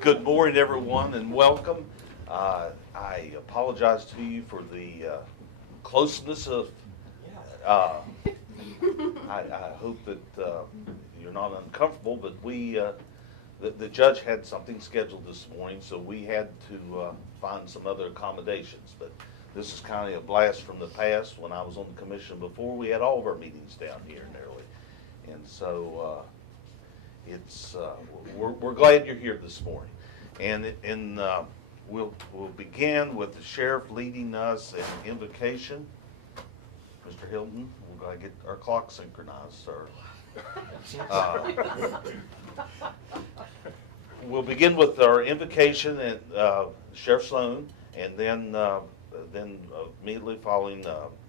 Good morning, everyone, and welcome. I apologize to you for the closeness of. I hope that you're not uncomfortable, but the judge had something scheduled this morning, so we had to find some other accommodations. But this is kind of a blast from the past. When I was on the commission before, we had all of our meetings down here nearly, and so. We're glad you're here this morning, and we'll begin with the sheriff leading us in invocation. Mr. Hilton, we're going to get our clock synchronized, sir. We'll begin with our invocation and Sheriff Sloan, and then immediately following,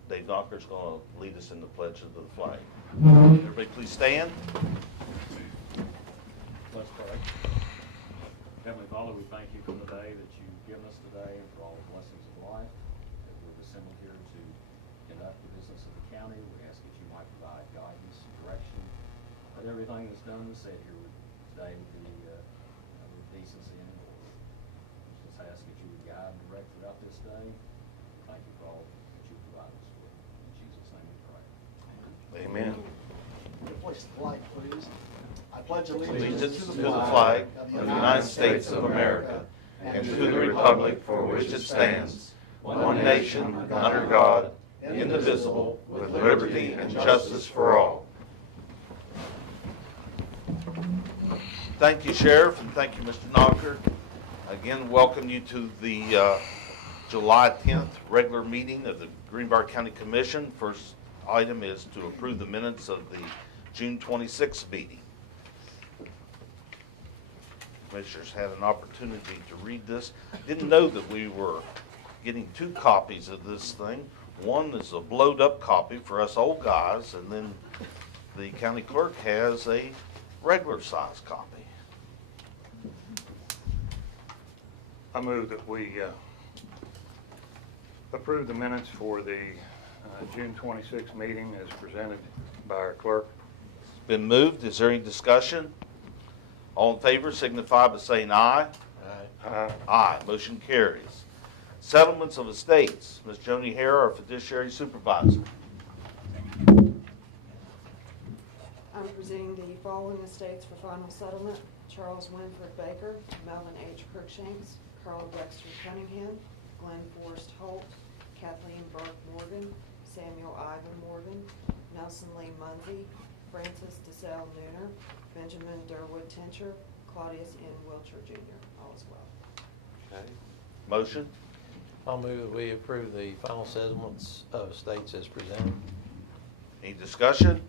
Dave Knocker's going to lead us in the pledge of the flag. Everybody, please stand. Let's pray. Heavenly Father, we thank you for the day that you've given us today and for all the blessings of life. As we've assembled here to conduct the business of the county, we ask that you might provide guidance, direction. Let everything that's done and said here today would be with decency and order. We just ask that you would guide and direct throughout this day. Thank you for all that you provide us with. In Jesus' name we pray. Amen. Place the flag, please. I pledge allegiance to the flag of the United States of America and to the republic for which it stands, one nation, under God, indivisible, with liberty and justice for all. Thank you, Sheriff, and thank you, Mr. Knocker. Again, welcome you to the July 10th regular meeting of the Greenbrier County Commission. First item is to approve the minutes of the June 26th meeting. Commissioners had an opportunity to read this. Didn't know that we were getting two copies of this thing. One is a blowed up copy for us old guys, and then the county clerk has a regular size copy. I move that we approve the minutes for the June 26th meeting as presented by our clerk. It's been moved. Is there any discussion? All in favor signify by saying aye. Aye. Aye. Motion carries. Settlements of estates. Ms. Joni Hare, our fiduciary supervisor. I'm presenting the following estates for final settlement: Charles Winford Baker, Melvin H. Cruikshanks, Carl Dexter Cunningham, Glenn Forrest Holt, Kathleen Burke Morgan, Samuel Ivan Morgan, Nelson Lee Munsey, Francis DeSalle Nooner, Benjamin Durwood Tincher, Claudius N. Wilcher Jr., all as well. Okay. Motion? I'll move that we approve the final settlements of estates as presented. Any discussion?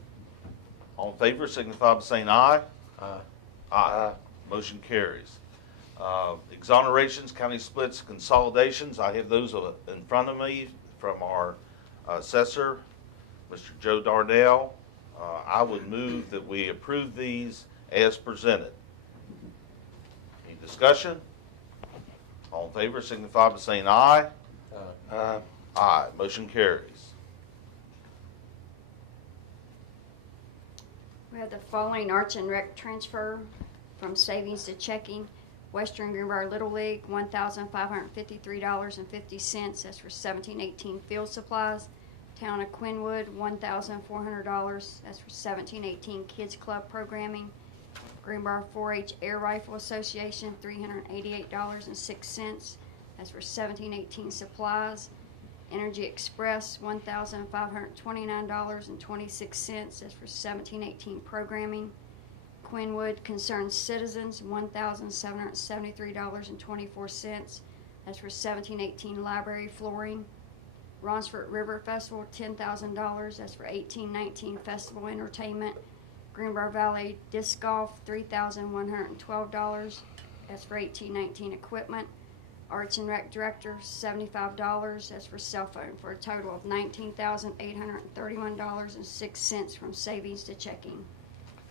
All in favor signify by saying aye. Aye. Aye. Motion carries. Exonerations, county splits, consolidations. I have those in front of me from our assessor, Mr. Joe Darnell. I would move that we approve these as presented. Any discussion? All in favor signify by saying aye. Aye. Aye. Motion carries. We have the following arts and rec transfer from savings to checking. Western Greenbrier Little League, $1,553.50. That's for 17-18 field supplies. Town of Quinwood, $1,400. That's for 17-18 kids club programming. Greenbrier 4-H Air Rifle Association, $388.06. That's for 17-18 supplies. Energy Express, $1,529.26. That's for 17-18 programming. Quinwood Concerned Citizens, $1,773.24. That's for 17-18 library flooring. Ronsford River Festival, $10,000. That's for 18-19 festival entertainment. Greenbrier Valley Disc Golf, $3,112. That's for 18-19 equipment. Arts and Rec Director, $75. That's for cell phone, for a total of $19,831.06 from savings to checking.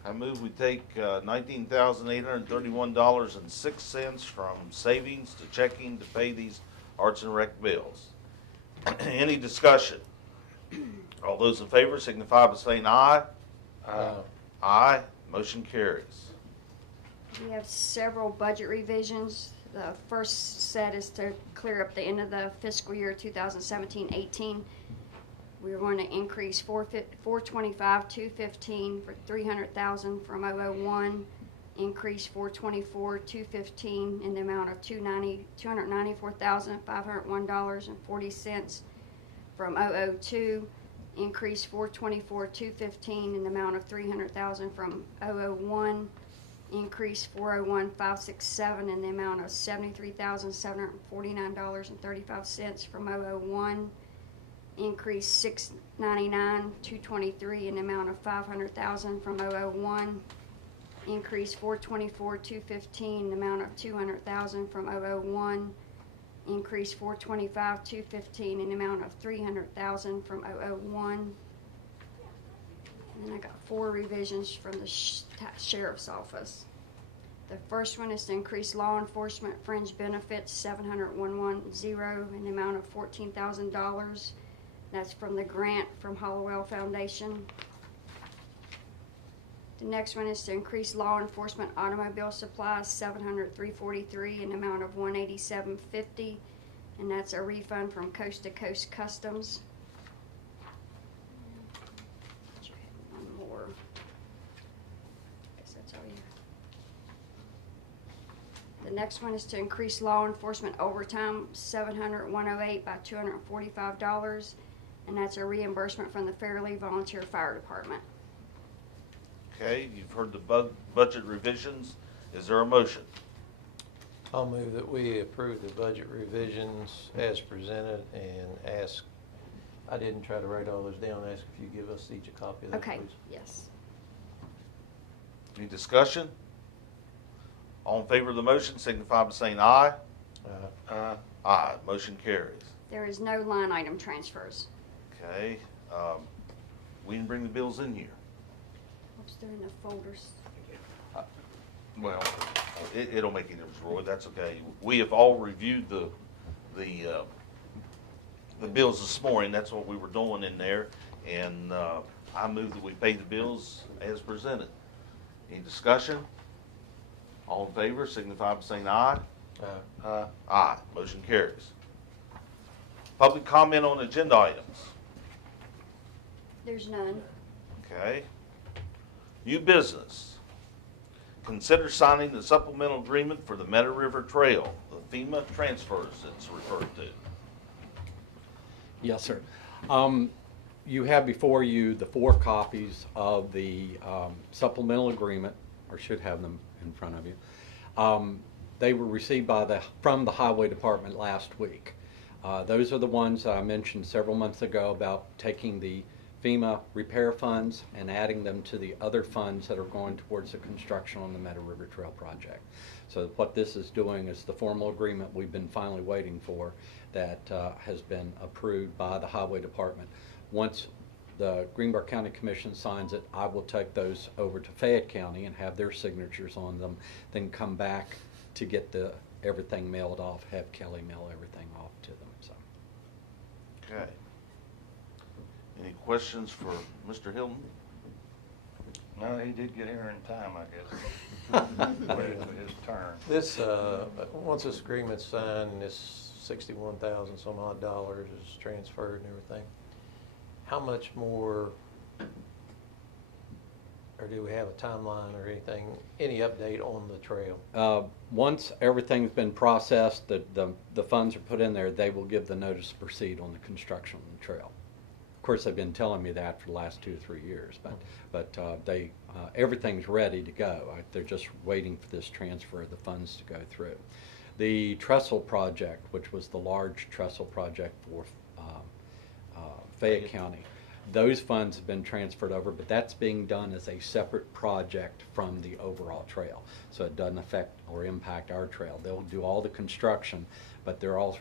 I move we take $19,831.06 from savings to checking to pay these arts and rec bills. Any discussion? All those in favor signify by saying aye. Aye. Aye. Motion carries. We have several budget revisions. The first set is to clear up the end of the fiscal year 2017-18. We're going to increase 425, 215 for 300,000 from 001. Increase 424, 215 in the amount of $294,501.40 from 002. Increase 424, 215 in the amount of 300,000 from 001. Increase 401, 567 in the amount of $73,749.35 from 001. Increase 699, 223 in the amount of 500,000 from 001. Increase 424, 215 in the amount of 200,000 from 001. Increase 425, 215 in the amount of 300,000 from 001. And then I got 4 revisions from the sheriff's office. The first one is to increase law enforcement fringe benefits 70110 in the amount of $14,000. That's from the grant from Hollowell Foundation. The next one is to increase law enforcement automobile supplies 70343 in the amount of $187.50, and that's a refund from Coast to Coast Customs. One more. I guess that's all you. The next one is to increase law enforcement overtime 700-108 by $245, and that's a reimbursement from the Fairleigh Volunteer Fire Department. Okay, you've heard the budget revisions. Is there a motion? I'll move that we approve the budget revisions as presented and ask, I didn't try to write all those down, ask if you give us each a copy of those, Okay, please. yes. Any discussion? All in favor of the motion signify by saying aye. Aye. Motion carries. There is no line item transfers. Okay, we can bring the bills in here. Oops, they're in the folders. Well, it'll make any difference, Roy, that's okay. We have all reviewed the bills this morning, that's what we were doing in there, and I move that we pay the bills as presented. Any discussion? All in favor, signify by saying aye. Aye, motion carries. Public comment on agenda items. There's none. Okay. New business. Consider signing the supplemental agreement for the Meadow River Trail, the FEMA transfers it's referred to. Yes, sir. You have before you the 4 copies of the supplemental agreement, or should have them in front of you. They were received from the Highway Department last week. Those are the ones I mentioned several months ago about taking the FEMA repair funds and adding them to the other funds that are going towards the construction on the Meadow River Trail project. So what this is doing is the formal agreement we've been finally waiting for that has been approved by the Highway Department. Once the Greenbrier County Commission signs it, I will take those over to Fayette County and have their signatures on them, then come back to get everything mailed off, have Kelly mail everything off to them. So. Okay. Any questions for Mr. Hilton? No, he did get here in time, I guess. Waited for his turn. This, once this agreement's signed, this 61,000 some odd dollars is transferred and everything. How much more, or do we have a timeline or anything, any update on the trail? Once everything's been processed, the funds are put in there, they will give the notice to proceed on the construction of the trail. Of course, they've been telling me that for the last 2 or 3 years, but everything's ready to go. They're just waiting for this transfer of the funds to go through. The trestle project, which was the large trestle project for Fayette County, those funds have been transferred over, but that's being done as a separate project from the overall trail. So it doesn't affect or impact our trail. They'll do all the construction, but they're all,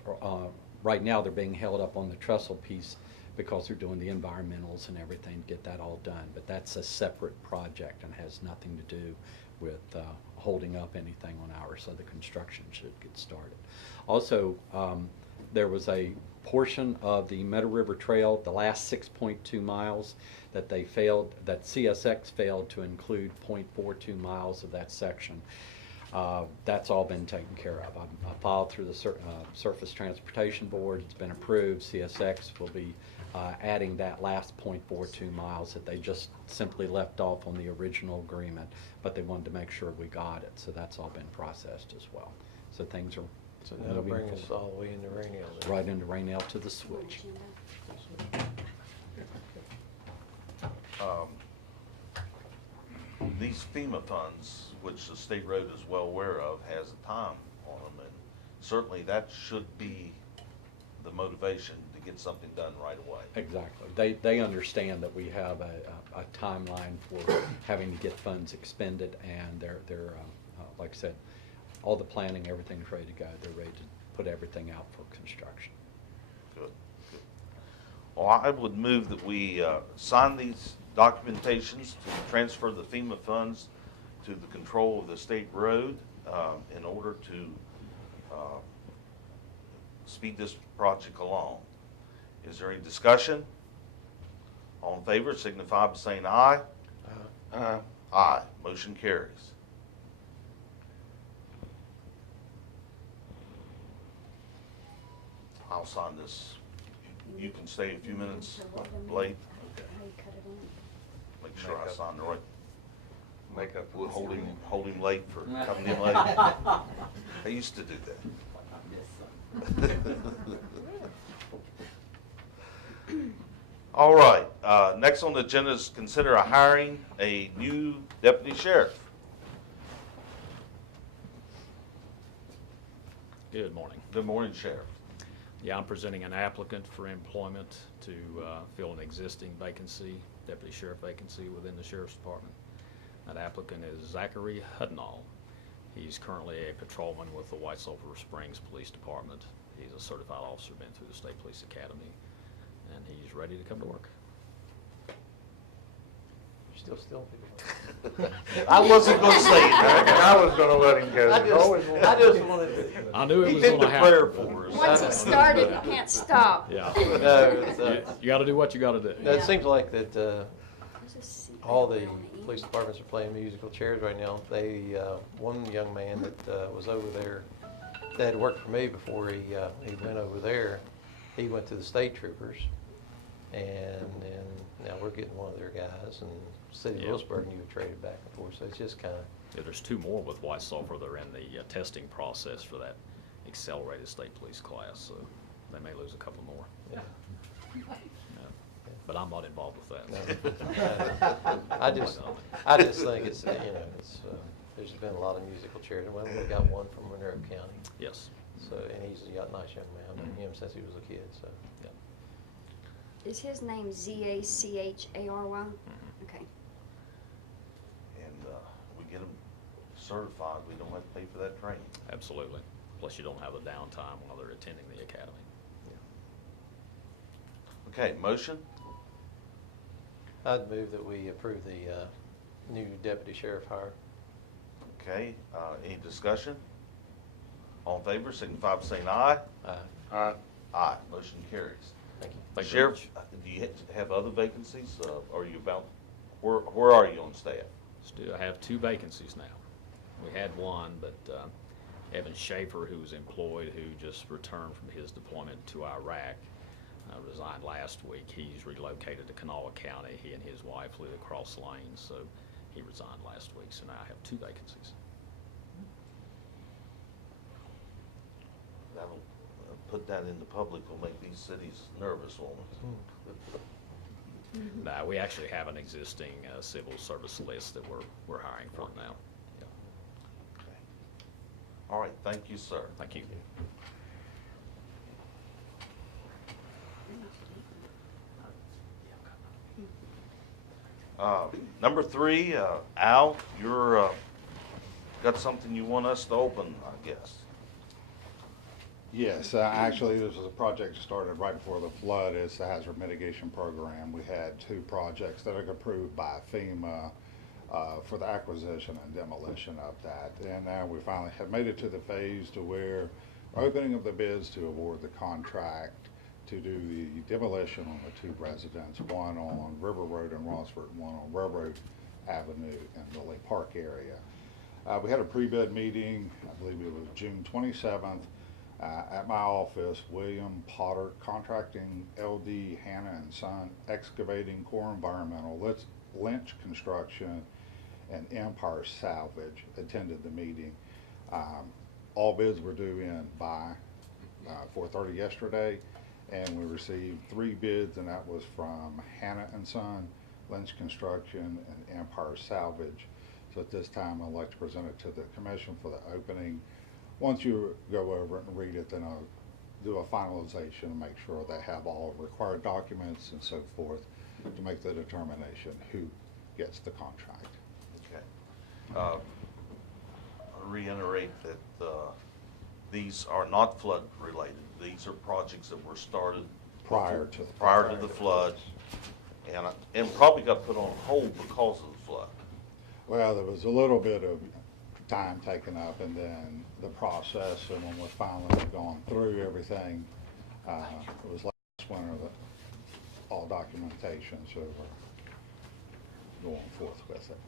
right now they're being held up on the trestle piece because they're doing the environmentals and everything to get that all done. But that's a separate project and has nothing to do with holding up anything on ours, so the construction should get started. Also, there was a portion of the Meadow River Trail, the last 6.2 miles that CSX failed to include 0.42 miles of that section. That's all been taken care of. I filed through the Surface Transportation Board. It's been approved. CSX will be adding that last .42 miles that they just simply left off on the original agreement, but they wanted to make sure we got it, so that's all been processed as well. So things are So that'll moving bring us forward. all the way into Rainelle. then. Right into Rainelle to the switch. These FEMA funds, which the state road is well aware of, has a time on them, and certainly that should be the motivation to get something done right away. Exactly. They understand that we have a timeline for having to get funds expended, and they're like I said, all the planning, everything's ready to go. They're ready to put everything out for construction. Good, good. Well, I would move that we sign these documentations to transfer the FEMA funds to the control of the state road in order to speed this project along. Is there any discussion? All in favor signify by saying aye. Aye. Motion carries. I'll sign this. You can stay a few minutes late. Make sure I sign the right. Make up for We'll the hold him late for coming in late. I used to do that. All right, next on the agenda is consider hiring a new deputy sheriff. Good morning. Good morning, Sheriff. Yeah, I'm presenting an applicant for employment to fill an existing vacancy, deputy sheriff vacancy within the sheriff's department. That applicant is Zachary Hudnall. He's currently a patrolman with the White Sulphur Springs Police Department. He's a certified officer, been through the State Police Academy, and he's ready to come to work. You're still stealing people. I wasn't going to say that. I was gonna let him go. I just wanted to. I knew it He was did gonna the happen. prayer for us. Once he started, he can't stop. Yeah. No, it's, You gotta do what you gotta do. it seems like that all the police departments are playing musical chairs right now. They, one young man that was over there, that had worked for me before he went over there, he went to the state troopers, and then now we're getting one of their guys, and City of Yeah. Lewisburg, and you were traded back and forth, so it's just kind of, Yeah, there's two more with White Sulphur. They're in the testing process for that accelerated state police class, so they may lose a couple more. yeah. Yeah. But I'm not involved with that. No. I just think it's, you know, it's, there's been a lot of musical chairs, and we got one from Monroe County, Yes. so, and he's a nice young man, I've known him since he was a kid, so. Yeah. Is his name Zachary? Okay. And we get them certified, we don't have to pay for that training. Absolutely. Plus you don't have the downtime while they're attending the academy. Okay, motion? I'd move that we approve the new deputy sheriff hire. Okay, any discussion? All in favor, signify by saying aye. Aye. Aye, motion carries. Thank you. Thank you very Sheriff, much. do you have other vacancies? Are you about, where are you on staff? Still have two vacancies now. We had one, but Evan Schaefer, who was employed, who just returned from his deployment to Iraq, resigned last week. He's relocated to Kanawha County. He and his wife live across lanes, so he resigned last week. So now I have two vacancies. That'll put that in the public, will make these cities nervous, won't it? Now, we actually have an existing civil service list that we're hiring from now. Okay. All right, thank you, sir. Thank you. Number 3, Al, you're got something you want us to open, I guess. Yes, actually, this was a project that started right before the flood. It's the hazard mitigation program. We had 2 projects that are approved by FEMA for the acquisition and demolition of that. And now we finally have made it to the phase to where opening of the bids to award the contract to do the demolition on the 2 residents, one on River Road in Rossford, one on Railroad Avenue in the Lake Park area. We had a pre-bid meeting, I believe it was June 27th, at my office. William Potter Contracting, LD Hannah and Son Excavating, Core Environmental, Lynch Construction, and Empire Salvage attended the meeting. All bids were due in by 4:30 yesterday, and we received 3 bids, and that was from Hannah and Son, Lynch Construction, and Empire Salvage. So at this time, I'd like to present it to the commission for the opening. Once you go over it and read it, then I'll do a finalization and make sure they have all required documents and so forth to make the determination who gets the contract. Okay. I'll reiterate that these are not flood related. These are projects that were started Prior to the flood, and probably got put on hold because of the flood. Well, there was a little bit of time taken up, and then the process, and when we finally gone through everything, it was last winter that all documentation, so we're going forth with it.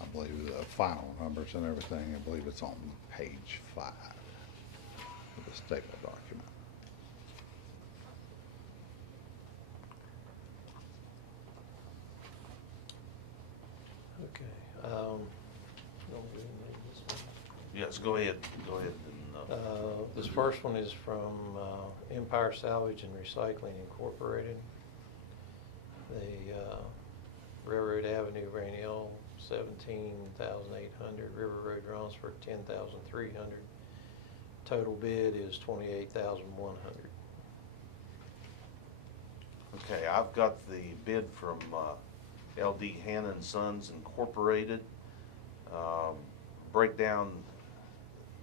I believe the final numbers and everything, I believe it's on page 5 of the staple document. Okay. Don't we need this one? Yes, go ahead. Go ahead. And, This first one is from Empire Salvage and Recycling Incorporated. The Railroad Avenue, Rainelle, $17,800. River Road, Ronsford, $10,300. Total bid is $28,100. Okay, I've got the bid from LD Hannah and Sons Incorporated. Breakdown,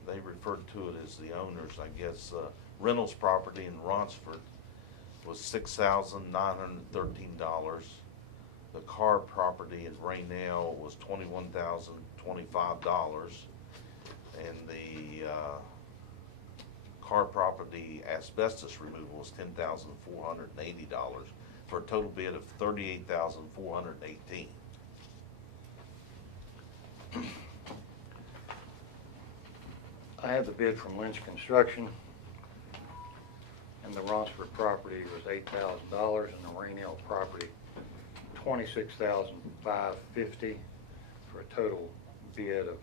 they referred to it as the owners, I guess. Reynolds property in Ronsford was $6,913. The car property in Rainelle was $21,025, and the car property asbestos removal was $10,480 for a total bid of $38,418. I have the bid from Lynch Construction, and the Ronsford property was $8,000, and the Rainelle property $26,550 for a total bid of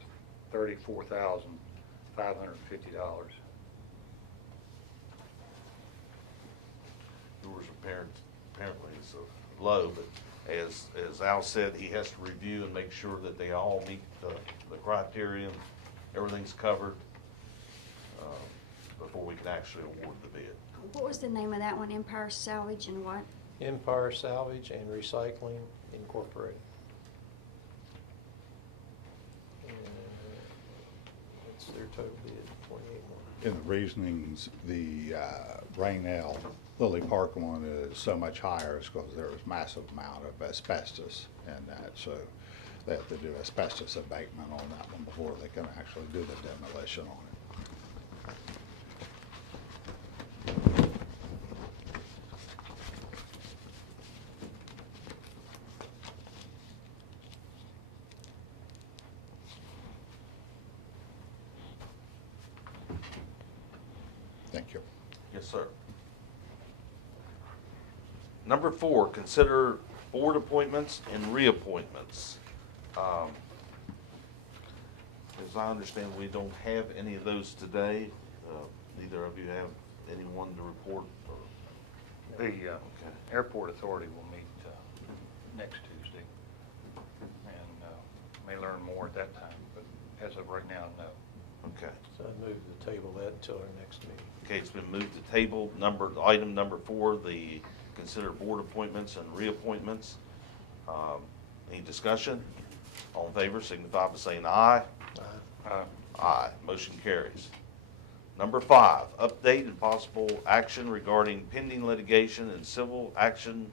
$34,550. Yours apparently is low, but as Al said, he has to review and make sure that they all meet the criteria, everything's covered, before we can actually award the bid. What was the name of that one? Empire Salvage and what? Empire Salvage and Recycling Incorporated. And that's their total bid, $28,100. In the reasonings, the Rainelle Lily Park one is so much higher is because there was massive amount of asbestos in that, so they have to do asbestos abatement on that one before they can actually do the demolition on it. Thank you. Yes, sir. Number 4, consider board appointments and reappointments. As I understand, we don't have any of those today. Neither of you have anyone to report? The Okay. Airport Authority will meet next Tuesday, and may learn more at that time, but as of right now, no. Okay. So I move to table that until our next meeting. Okay, it's been moved to table item number 4, the consider board appointments and reappointments. Any discussion? All in favor signify by saying aye. Aye. Motion carries. Number 5, update and possible action regarding pending litigation and civil action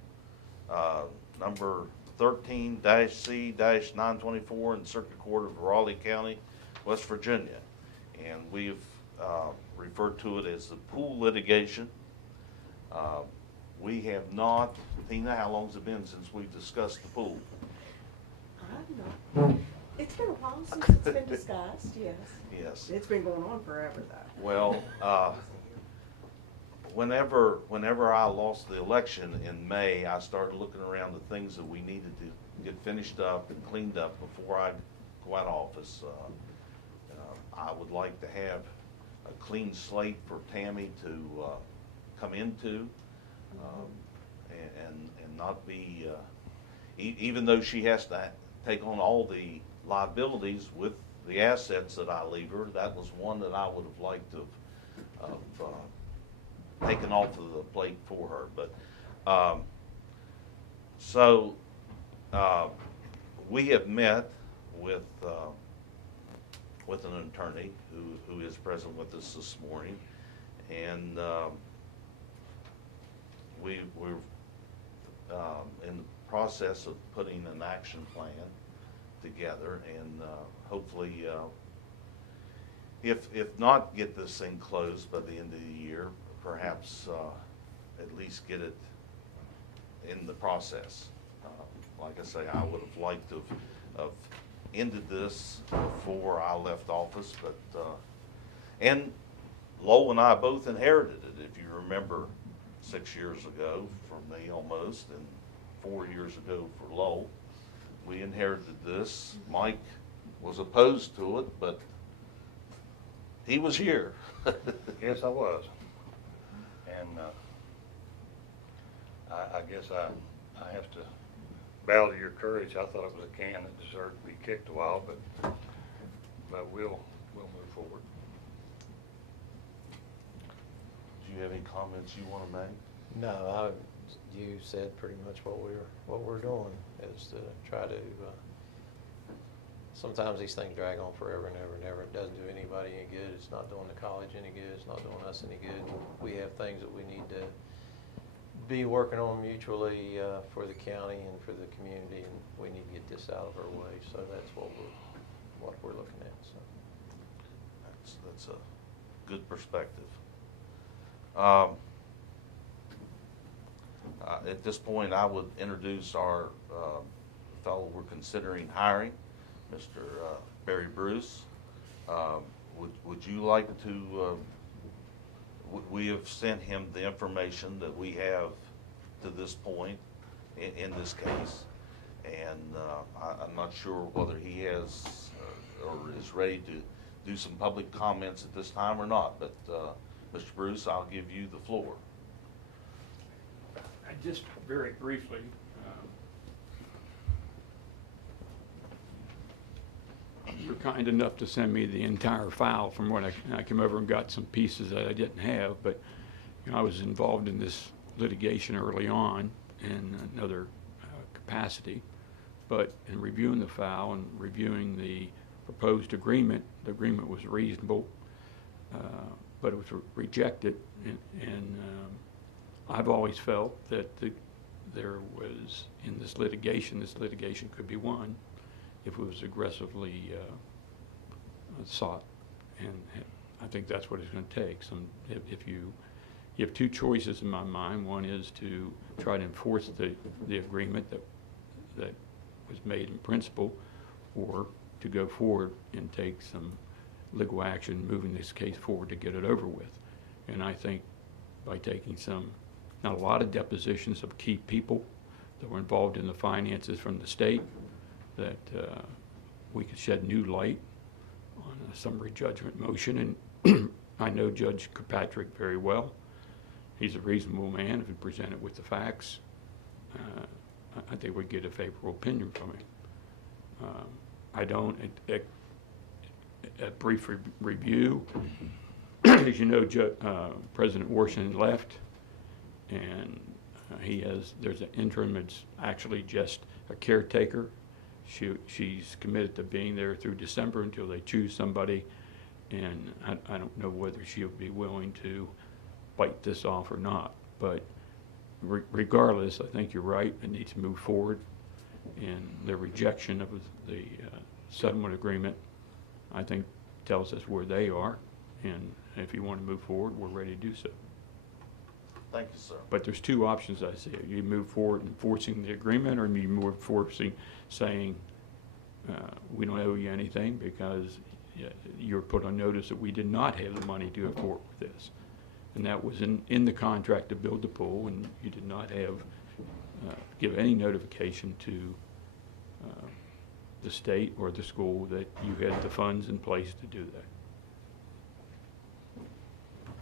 number 13-C-924 in Circuit Court of Raleigh County, West Virginia. And we've referred to it as the pool litigation. We have not, Tina, how long's it been since we've discussed the pool? I don't know. It's been a while since it's been discussed, yes. Yes. It's been going on forever, though. Well, whenever I lost the election in May, I started looking around the things that we needed to get finished up and cleaned up before I go out of office. I would like to have a clean slate for Tammy to come into, and not be, even though she has to take on all the liabilities with the assets that I leave her, that was one that I would have liked to have taken off of the plate for her. But we have met with an attorney who is present with us this morning, and we're in the process of putting an action plan together, and hopefully, if not get this thing closed by the end of the year, perhaps at least get it in the process. Like I say, I would have liked to have ended this before I left office, but and Lowell and I both inherited it, if you remember, 6 years ago from me almost, and 4 years ago for Lowell. We inherited this. Mike was opposed to it, but he was here. Yes, I was. And I guess I have to bow to your courage. I thought it was a can that deserved to be kicked a while, but we'll move forward. Do you have any comments you want to make? No, you said pretty much what we're doing is to try to, sometimes these things drag on forever and ever and ever. It doesn't do anybody any good. It's not doing the college any good. It's not doing us any good. We have things that we need to be working on mutually for the county and for the community, and we need to get this out of our way. So that's what we're looking at. So That's a good perspective. At this point, I would introduce our fellow we're considering hiring, Mr. Barry Bruce. Would you like to, we have sent him the information that we have to this point in this case, and I'm not sure whether he has or is ready to do some public comments at this time or not, but Mr. Bruce, I'll give you the floor. Just very briefly, you were kind enough to send me the entire file from when I came over and got some pieces that I didn't have, but you know, I was involved in this litigation early on in another capacity, but in reviewing the file and reviewing the proposed agreement, the agreement was reasonable, but it was rejected, and I've always felt that there was, in this litigation could be won if it was aggressively sought, and I think that's what it's going to take. If you have two choices in my mind. One is to try to enforce the agreement that was made in principle, or to go forward and take some legal action, moving this case forward to get it over with. And I think by taking not a lot of depositions of key people that were involved in the finances from the state, that we could shed new light on a summary judgment motion. And I know Judge Kirkpatrick very well. He's a reasonable man. If he presented with the facts, I think we'd get a favorable opinion from him. I don't, at brief review, as you know, President Washington left, and There's an interim, it's actually just a caretaker. She's committed to being there through December until they choose somebody, and I don't know whether she'll be willing to bite this off or not. But regardless, I think you're right, it needs to move forward, and the rejection of the settlement agreement, I think, tells us where they are, and if you want to move forward, we're ready to do so. Thank you, sir. But there's two options I see. You move forward enforcing the agreement, or you move forward saying, we don't owe you anything because you're put on notice that we did not have the money to go forward with this. And that was in the contract to build the pool, and you did not have, give any notification to the state or the school that you had the funds in place to do that.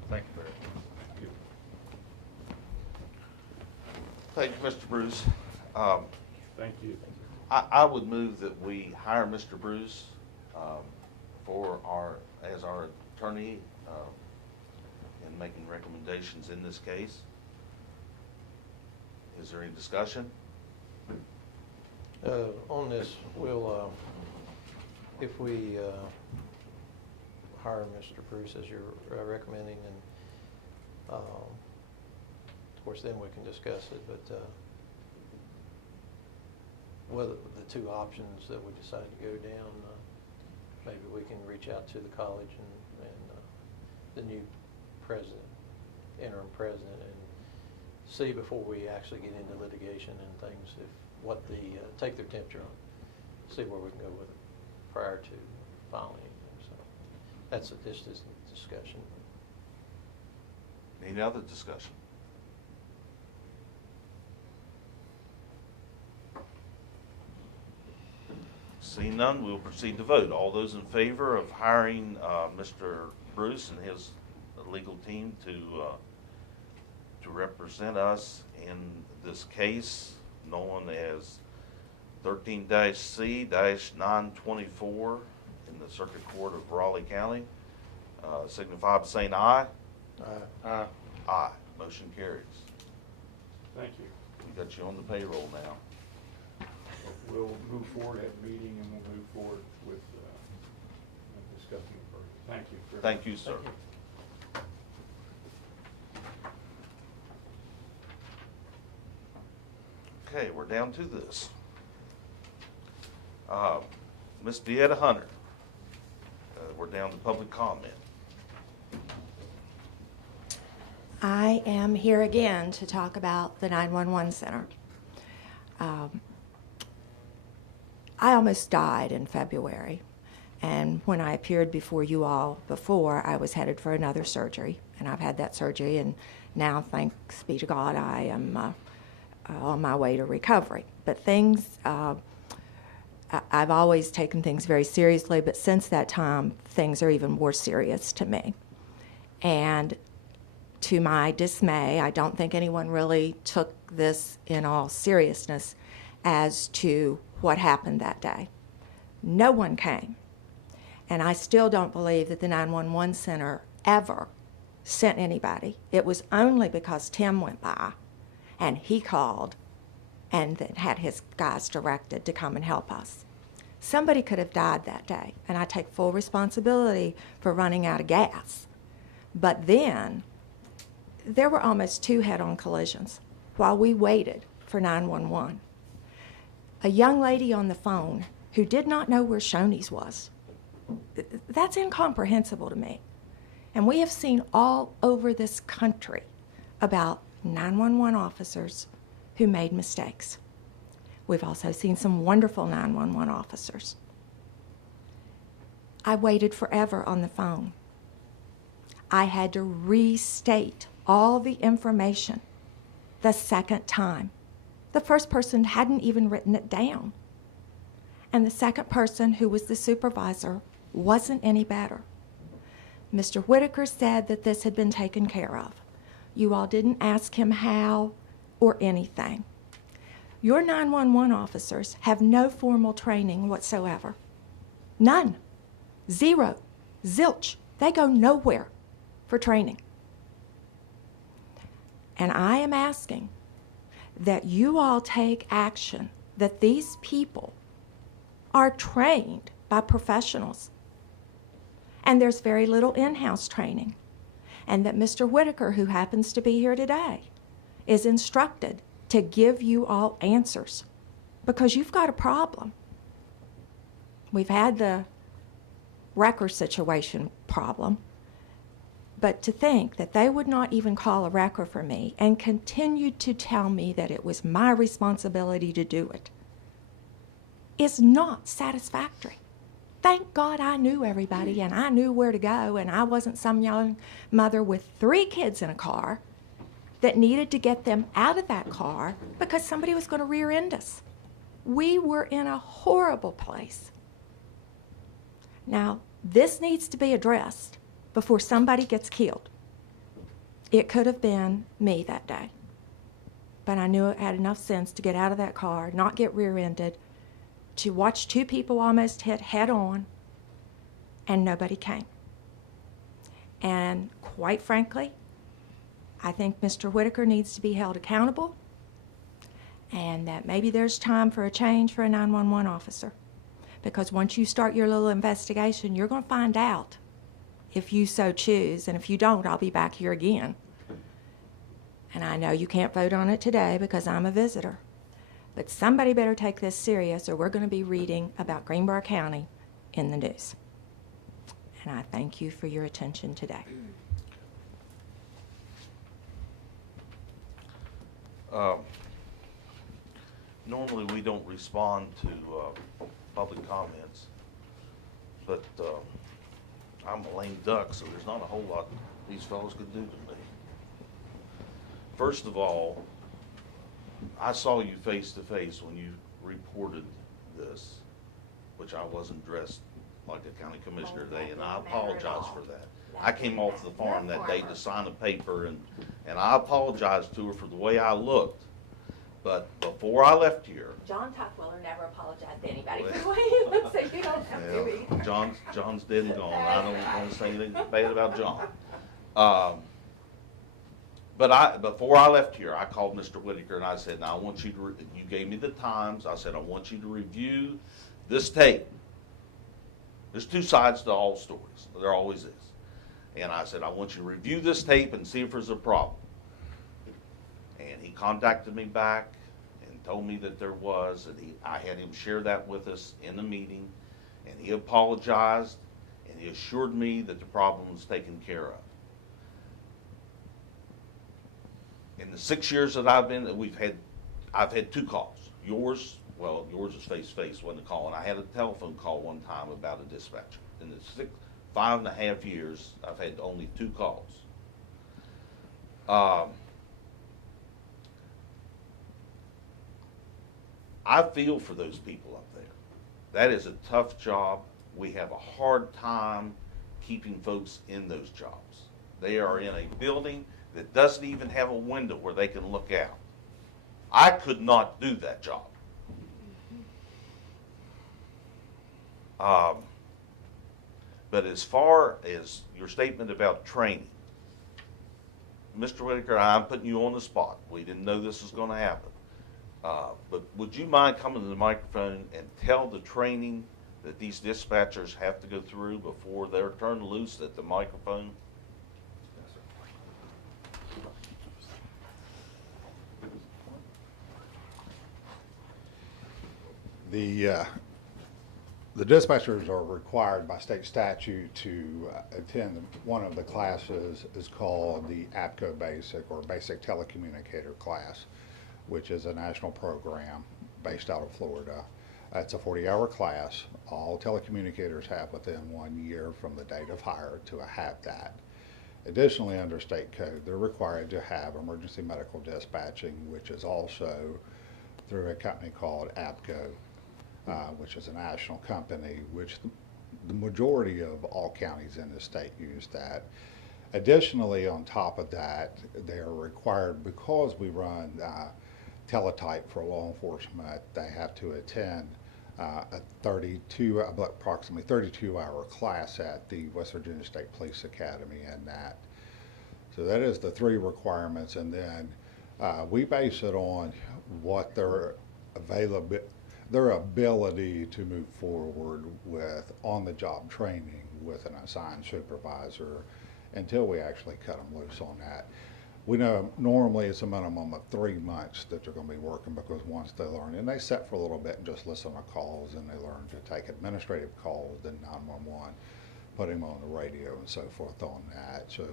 Thank you, Barry. Thank you, Mr. Bruce. Thank you. I would move that we hire Mr. Bruce as our attorney in making recommendations in this case. Is there any discussion? On this, we'll, if we hire Mr. Bruce as you're recommending, and of course then we can discuss it, but whether the two options that we decide to go down, maybe we can reach out to the college and the new president, interim president, and see before we actually get into litigation and things, if take their temperature on, see where we can go with it prior to filing anything. So that's just a discussion. Any other discussion? Seeing none, we'll proceed to vote. All those in favor of hiring Mr. Bruce and his legal team to represent us in this case known as 13-C-924 in the Circuit Court of Raleigh County, signify by saying aye. Aye. Aye. Motion carries. Thank you. We got you on the payroll now. We'll move forward at the meeting, and we'll move forward with discussing it further. Thank you. Thank you, sir. Okay, we're down to this. Ms. Deetta Hunter, we're down to public comment. I am here again to talk about the 911 center. I almost died in February, and when I appeared before you all before, I was headed for another surgery, and I've had that surgery, and now, thanks be to God, I am on my way to recovery. But things, I've always taken things very seriously, but since that time, things are even more serious to me. And to my dismay, I don't think anyone really took this in all seriousness as to what happened that day. No one came. And I still don't believe that the 911 center ever sent anybody. It was only because Tim went by and he called and then had his guys directed to come and help us. Somebody could have died that day, and I take full responsibility for running out of gas. But then there were almost 2 head-on collisions while we waited for 911. A young lady on the phone who did not know where Shoney's was. That's incomprehensible to me. And we have seen all over this country about 911 officers who made mistakes. We've also seen some wonderful 911 officers. I waited forever on the phone. I had to restate all the information the second time. The first person hadn't even written it down. And the second person, who was the supervisor, wasn't any better. Mr. Whitaker said that this had been taken care of. You all didn't ask him how or anything. Your 911 officers have no formal training whatsoever. None. Zero. Zilch. They go nowhere for training. And I am asking that you all take action, that these people are trained by professionals. And there's very little in-house training. And that Mr. Whitaker, who happens to be here today, is instructed to give you all answers because you've got a problem. We've had the wrecker situation problem, but to think that they would not even call a wrecker for me and continued to tell me that it was my responsibility to do it is not satisfactory. Thank God I knew everybody and I knew where to go, and I wasn't some young mother with 3 kids in a car that needed to get them out of that car because somebody was going to rear end us. We were in a horrible place. Now, this needs to be addressed before somebody gets killed. It could have been me that day, but I knew I had enough sense to get out of that car, not get rear-ended, to watch 2 people almost hit head-on, and nobody came. And quite frankly, I think Mr. Whitaker needs to be held accountable, and that maybe there's time for a change for a 911 officer. Because once you start your little investigation, you're going to find out if you so choose, and if you don't, I'll be back here again. And I know you can't vote on it today because I'm a visitor. But somebody better take this serious, or we're going to be reading about Greenbrier County in the news. And I thank you for your attention today. Normally, we don't respond to public comments, but I'm a lame duck, so there's not a whole lot these fellows could do to me. First of all, I saw you face to face when you reported this, which I wasn't dressed like a county commissioner today, and I apologize for that. I came off the farm that day to sign a paper, and I apologized to her for the way I looked. But before I left here, John Tuckwiller never apologized to anybody for the way he looks, so you don't have to be. John's dead and gone. I don't want to say anything bad about John. But before I left here, I called Mr. Whitaker and I said, "Now I want you to. You gave me the times. I said I want you to review this tape. There's 2 sides to all stories. There always is. And I said I want you to review this tape and see if there's a problem." And he contacted me back and told me that there was, and I had him share that with us in the meeting, and he apologized, and he assured me that the problem was taken care of. In the 6 years that I've been, I've had 2 calls. Yours is face-to-face, wasn't a call, and I had a telephone call one time about a dispatcher. In the 5.5 years, I've had only 2 calls. I feel for those people up there. That is a tough job. We have a hard time keeping folks in those jobs. They are in a building that doesn't even have a window where they can look out. I could not do that job. But as far as your statement about training, Mr. Whitaker, I'm putting you on the spot. We didn't know this was going to happen. But would you mind coming to the microphone and tell the training that these dispatchers have to go through before they're turned loose at the microphone? The dispatchers are required by state statute to attend one of the classes is called the APCO Basic or Basic Telecommunicator class, which is a national program based out of Florida. It's a 40-hour class. All telecommunicators have within 1 year from the date of hire to have that. Additionally, under state code, they're required to have emergency medical dispatching, which is also through a company called APCO, which is a national company, which the majority of all counties in the state use that. Additionally, on top of that, they are required, because we run teletype for law enforcement, they have to attend approximately 32-hour class at the West Virginia State Police Academy and that. So that is the 3 requirements, and then we base it on what their ability to move forward with on-the-job training with an assigned supervisor until we actually cut them loose on that. We know normally it's a minimum of 3 months that they're going to be working, because once they learn, and they sit for a little bit and just listen to calls, and they learn to take administrative calls, then 911, put him on the radio and so forth on that. So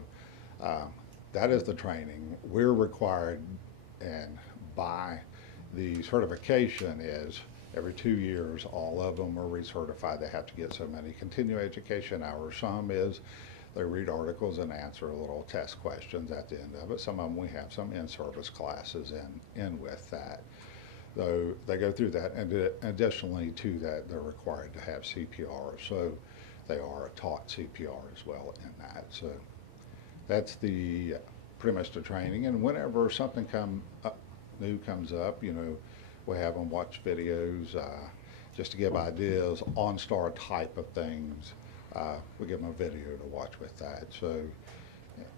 that is the training. We're required, and by the certification is every 2 years, all of them are recertified. They have to get so many continuing education hours. Some is they read articles and answer little test questions at the end of it. Some of them we have some in-service classes in with that. So they go through that, and additionally to that, they're required to have CPR. So they are taught CPR as well in that. So that's the pretty much the training. And whenever something new comes up, you know, we have them watch videos just to give ideas, OnStar type of things. We give them a video to watch with that. So,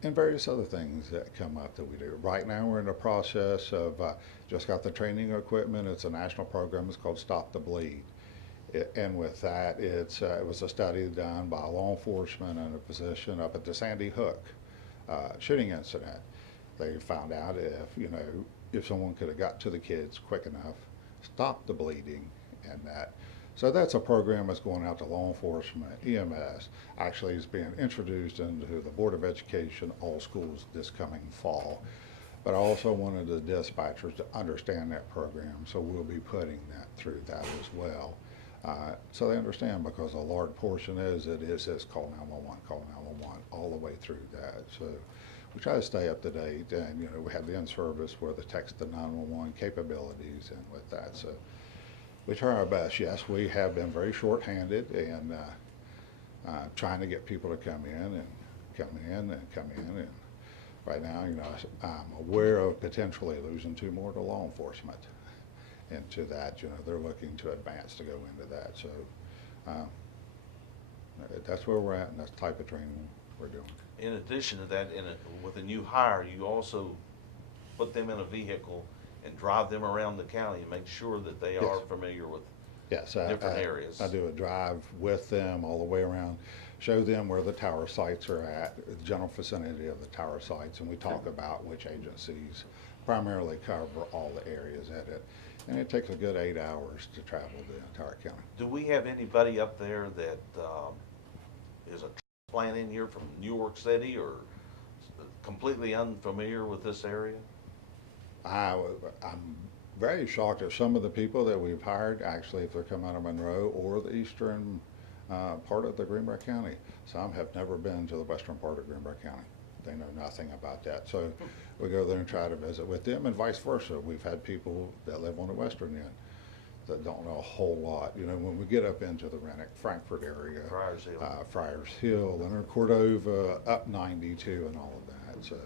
and various other things that come up that we do. Right now we're in the process of just got the training equipment. It's a national program. It's called Stop the Bleed. And with that, it was a study done by law enforcement and a physician up at the Sandy Hook shooting incident. They found out if someone could have got to the kids quick enough, stopped the bleeding and that. So that's a program that's going out to law enforcement, EMS. Actually, it's being introduced into the Board of Education, all schools this coming fall. But I also wanted the dispatchers to understand that program, so we'll be putting that through that as well. So they understand, because a large portion is this call 911, all the way through that. So we try to stay up to date, and you know, we have the in-service where the text to 911 capabilities and with that. So we try our best. Yes, we have been very short-handed, and trying to get people to come in. And right now, you know, I'm aware of potentially losing 2 more to law enforcement. And to that, you know, they're looking to advance to go into that. So that's where we're at, and that's the type of training we're doing. In addition to that, with a new hire, you also put them in a vehicle and drive them around the county and make sure that they are familiar with different areas. I do a drive with them all the way around, show them where the tower sites are at, the general vicinity of the tower sites, and we talk about which agencies primarily cover all the areas at it. And it takes a good 8 hours to travel the entire county. Do we have anybody up there that is a transplant in here from New York City or completely unfamiliar with this area? I'm very shocked at some of the people that we've hired, actually, if they're coming out of Monroe or the eastern part of the Greenbrier County. Some have never been to the western part of Greenbrier County. They know nothing about that. So we go there and try to visit with them, and vice versa. We've had people that live on the western end that don't know a whole lot. You know, when we get up into the Renwick, Frankfort area, Friars Hill, and Cordova, up 92 and all of that. So,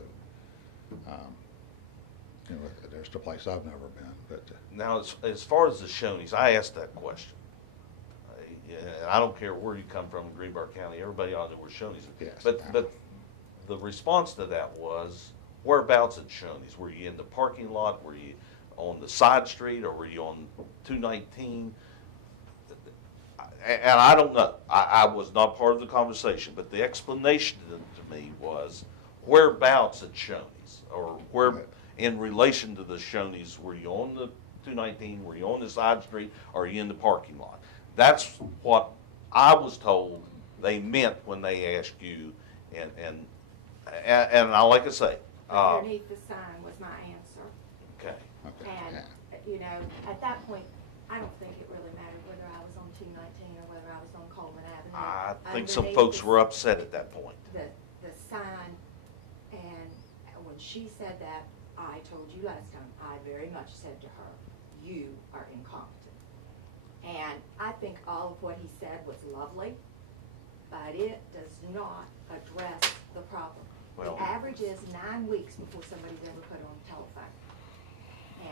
you know, there's the place I've never been. But now, as far as the Shoney's, I asked that question. I don't care where you come from in Greenbrier County. Everybody ought to know where Shoney's is. Yes. But the response to that was, whereabouts at Shoney's? Were you in the parking lot? Were you on the side street, or were you on 219? And I don't know. I was not part of the conversation, but the explanation to me was, whereabouts at Shoney's, or where in relation to the Shoney's, were you on the 219? Were you on the side street? Or are you in the parking lot? That's what I was told they meant when they asked you, and I, like I say, underneath the sign was my answer. Okay. And, you know, at that point, I don't think it really mattered whether I was on 219 or whether I was on Coleman Avenue. I think some folks were upset at that point. The sign, and when she said that, I told you last time, I very much said to her, you are incompetent. And I think all of what he said was lovely, but it does not address the problem. Well, the average is 9 weeks before somebody's ever put on the telephone.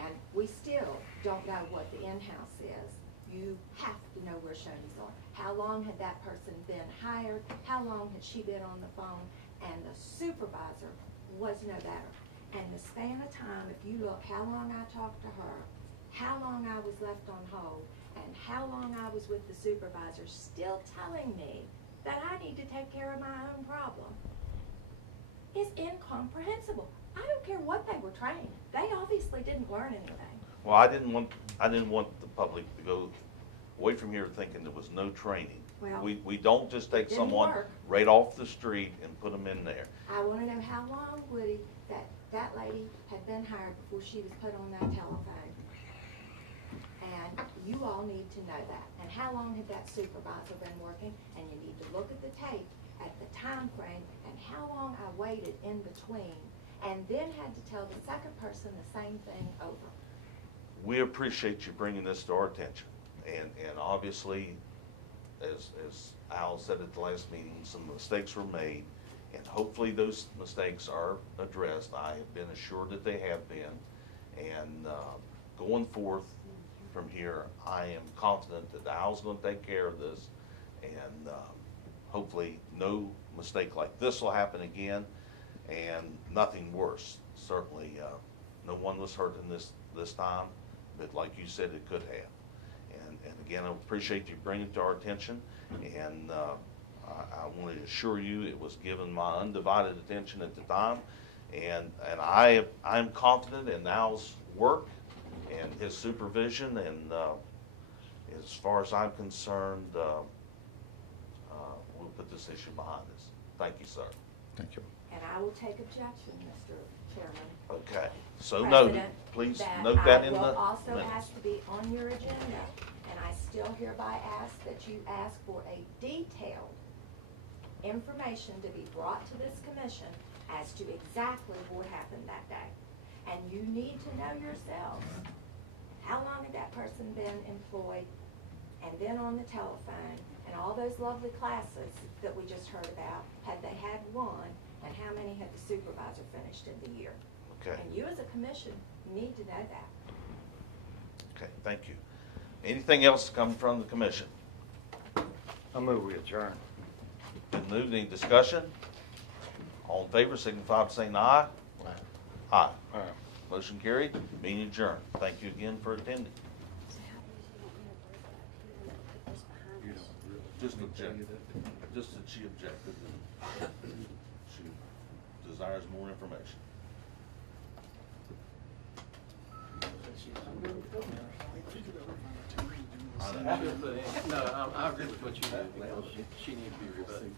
And we still don't know what the in-house is. You have to know where Shoney's are. How long had that person been hired? How long had she been on the phone? And the supervisor was no better. And the span of time, if you look how long I talked to her, how long I was left on hold, and how long I was with the supervisor, still telling me that I need to take care of my own problem, is incomprehensible. I don't care what they were trained. They obviously didn't learn anything. Well, I didn't want the public to go away from here thinking there was no training. Well, We don't just take didn't someone work. right off the street and put them in there. I want to know how long, Woody, that lady had been hired before she was put on that telephone. And you all need to know that. And how long had that supervisor been working? And you need to look at the tape at the time frame and how long I waited in between, and then had to tell the second person the same thing over. We appreciate you bringing this to our attention. And obviously, as Al said at the last meeting, some mistakes were made. And hopefully those mistakes are addressed. I have been assured that they have been. And going forth from here, I am confident that Al's going to take care of this. And hopefully no mistake like this will happen again, and nothing worse. Certainly no one was hurt in this time, but like you said, it could have. And again, I appreciate you bringing it to our attention. And I want to assure you it was given my undivided attention at the time, and I'm confident in Al's work and his supervision, and as far as I'm concerned, we'll put this issue behind us. Thank you, sir. Thank you. And I will take objection, Mr. Chairman. Okay, so noted. President, Please note that in the I will also minutes. ask to be on your agenda, and I still hereby ask that you ask for a detailed information to be brought to this commission as to exactly what happened that day. And you need to know yourselves, how long had that person been employed, and then on the telephone, and all those lovely classes that we just heard about, had they had one, and how many had the supervisor finished in the year? Okay. And you as a commission need to know that. Okay, thank you. Anything else come from the commission? I move we adjourn. Been moved, any discussion? All in favor, signify by saying aye. Aye. Aye. Motion carried, meeting adjourned. Thank you again for attending. So how easy you want me to put this behind us? Just that she objected, and she desires more information. No, I agree with what you did, because she needs to be rebutted.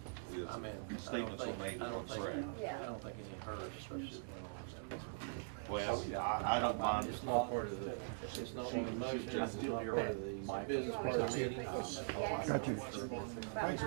I mean, Statements were made I don't on think, thread. I don't think any of her stuff should go on. Well, I don't mind. It's not part of the, it's not on the motion, it's not part of the business part of the meeting. Got you. Thanks,